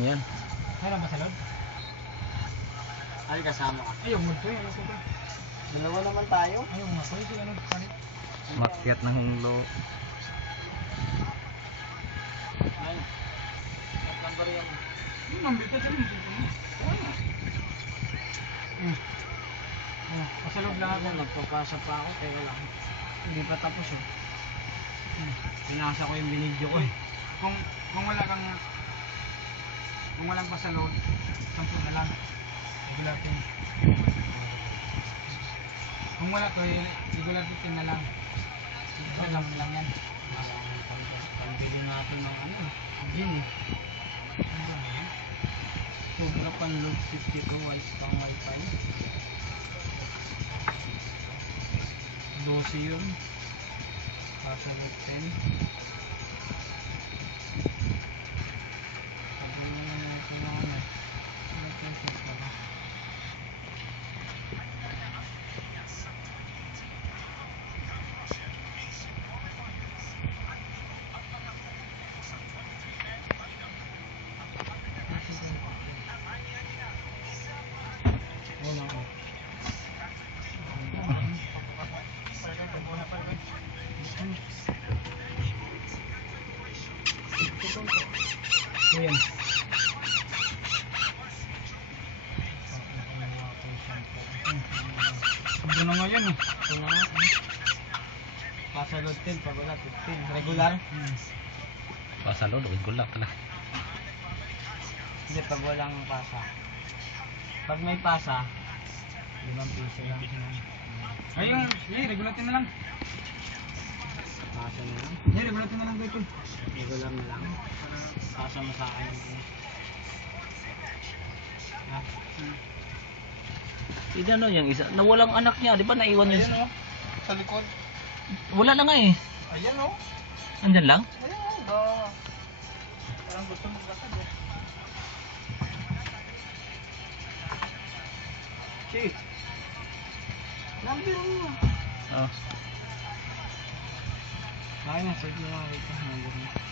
Yan. Ay, ba sa loob? Ay, kasama ka. Ayaw mo ito, ayaw ko ito. Dalawa naman tayo. Ayaw nga ko, sila ano, palit. Makyat ng hunglo. Ay, at number yan. Yung number ka sa mga dito mo. Sa loob lang ako. Nagpapasa pa ako, kaya lang. Hindi pa tapos eh. Pinasa ko yung binidyo ko eh. Kung wala kang kung walang pasalod, 10 na lang. Regular 10. Kung wala to, regular 15 na lang. Ito lang yan. Pambili natin ng ano. Gin eh. Sobra pang load 50 ko, pang wifi. 12 yun. Password 10. Ayan. Sobrang na nga yan eh. Ito na. Password 10, pag wala 15. Regular? Pasalod, regular ka na. Hindi, pag walang pasa. Pag may pasa, 5 piso lang. Ayun, regulatin na lang. Pasa na lang. Regulatin na lang dito. Regular na lang. Pasa mo sa akin. Ha? Hindi ano yung isa. Nawalang anak niya, di ba naiwan niya? Ayan o. Sa likod. Wala na nga eh. Ayan o. Andyan lang? Ayan o. Parang gusto mong lakad eh. Chief. Number mo. Oh. Kaya na, save mo nga ito. Number mo.